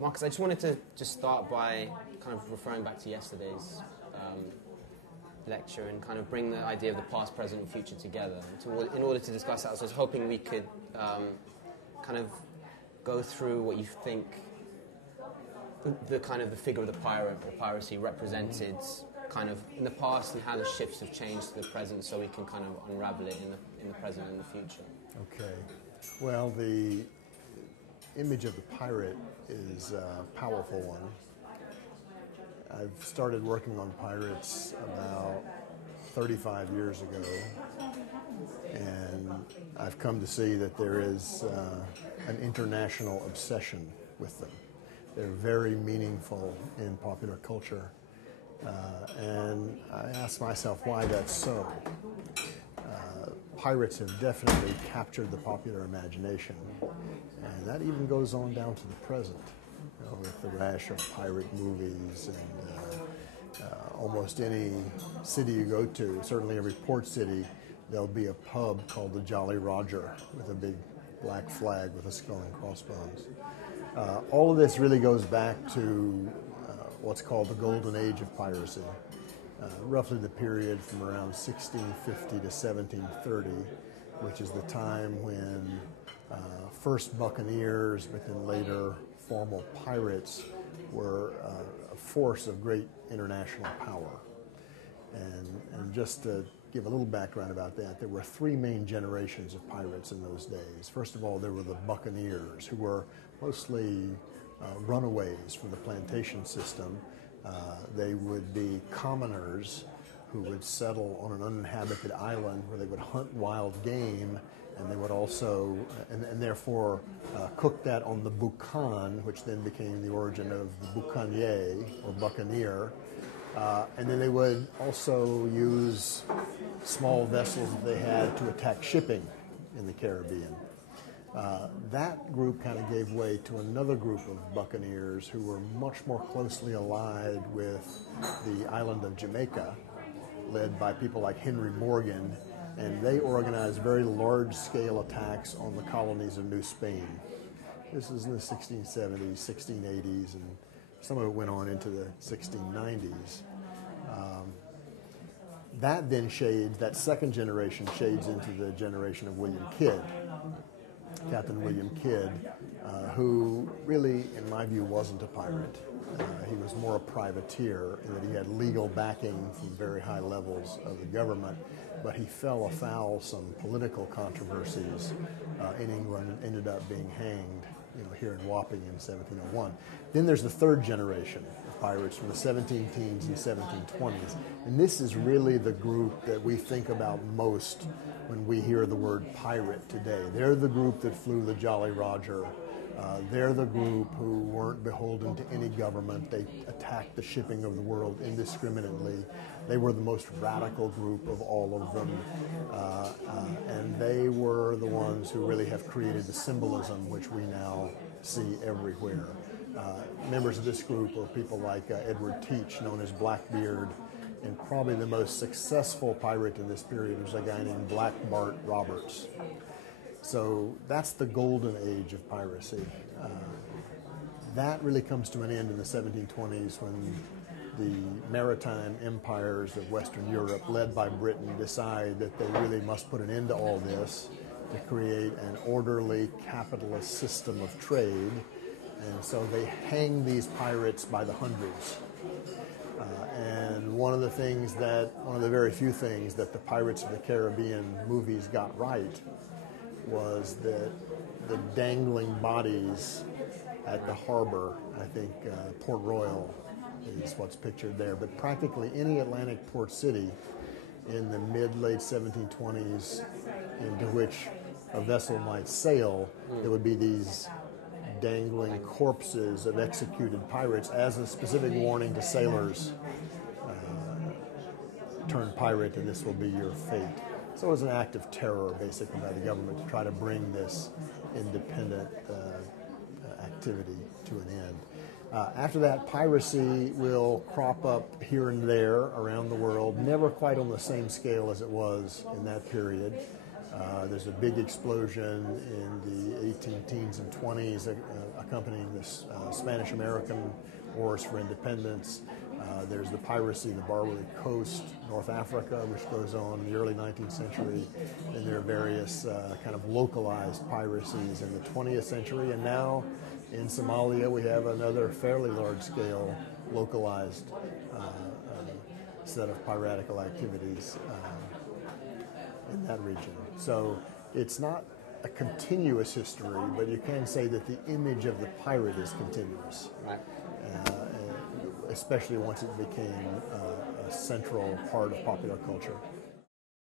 Marcus, I just wanted to just start by kind of referring back to yesterday's lecture and kind of bring the idea of the past, present, and future together in order to discuss that. So I was hoping we could kind of go through what you think the kind of the figure of the pirate or piracy represented kind of in the past and how the shifts have changed to the present, so we can kind of unravel it in the present and the future. Okay. Well, the image of the pirate is a powerful one. I've started working on pirates about 35 years ago, and I've come to see that there is an international obsession with them. They're very meaningful in popular culture, and I ask myself why that's so. Pirates have definitely captured the popular imagination, and that even goes on down to the present, with the rash of pirate movies and almost any city you go to, certainly every port city, there'll be a pub called the Jolly Roger with a big black flag with a skull and crossbones. All of this really goes back to what's called the golden age of piracy. Roughly the period from around 1650 to 1730, which is the time when first buccaneers, but then later formal pirates were a force of great international power. And just to give a little background about that, there were three main generations of pirates in those days. First of all, there were the buccaneers, who were mostly runaways from the plantation system. They would be commoners who would settle on an uninhabited island where they would hunt wild game, and they would also, and therefore cook that on the boucan, which then became the origin of the boucanier, or buccaneer. And then they would also use small vessels that they had to attack shipping in the Caribbean. That group kind of gave way to another group of buccaneers who were much more closely allied with the island of Jamaica, led by people like Henry Morgan, and they organized very large-scale attacks on the colonies of New Spain. This is in the 1670s, 1680s, and some of it went on into the 1690s. That then shades, that second generation shades into the generation of William Kidd, Captain William Kidd, who really, in my view, wasn't a pirate. He was more a privateer in that he had legal backing from very high levels of the government, but he fell afoul some political controversies in England and ended up being hanged, here in Wapping in 1701. Then there's the third generation of pirates from the 17 teens and 1720s, and this is really the group that we think about most when we hear the word pirate today. They're the group that flew the Jolly Roger. They're the group who weren't beholden to any government. They attacked the shipping of the world indiscriminately. They were the most radical group of all of them. And they were the ones who really have created the symbolism which we now see everywhere. Members of this group are people like Edward Teach, known as Blackbeard, and probably the most successful pirate in this period was a guy named Black Bart Roberts. So that's the golden age of piracy. That really comes to an end in the 1720s when the maritime empires of Western Europe, led by Britain, decide that they really must put an end to all this to create an orderly capitalist system of trade. And so they hang these pirates by the hundreds. And one of the very few things that the Pirates of the Caribbean movies got right was that the dangling bodies at the harbor, I think Port Royal is what's pictured there, but practically any Atlantic port city in the mid-late 1720s into which a vessel might sail, there would be these dangling corpses of executed pirates as a specific warning to sailors, turn pirate and this will be your fate. So it was an act of terror, basically, by the government to try to bring this independent activity to an end. After that, piracy will crop up here and there around the world, never quite on the same scale as it was in that period. There's a big explosion in the 18 teens and 20s accompanying this Spanish-American wars for independence. There's the piracy, the Barbary Coast, North Africa, which goes on in the early 19th century. And there are various kind of localized piracies in the 20th century. And now in Somalia, we have another fairly large-scale localized set of piratical activities in that region. So it's not a continuous history, but you can say that the image of the pirate is continuous. Right. Especially once it became a central part of popular culture.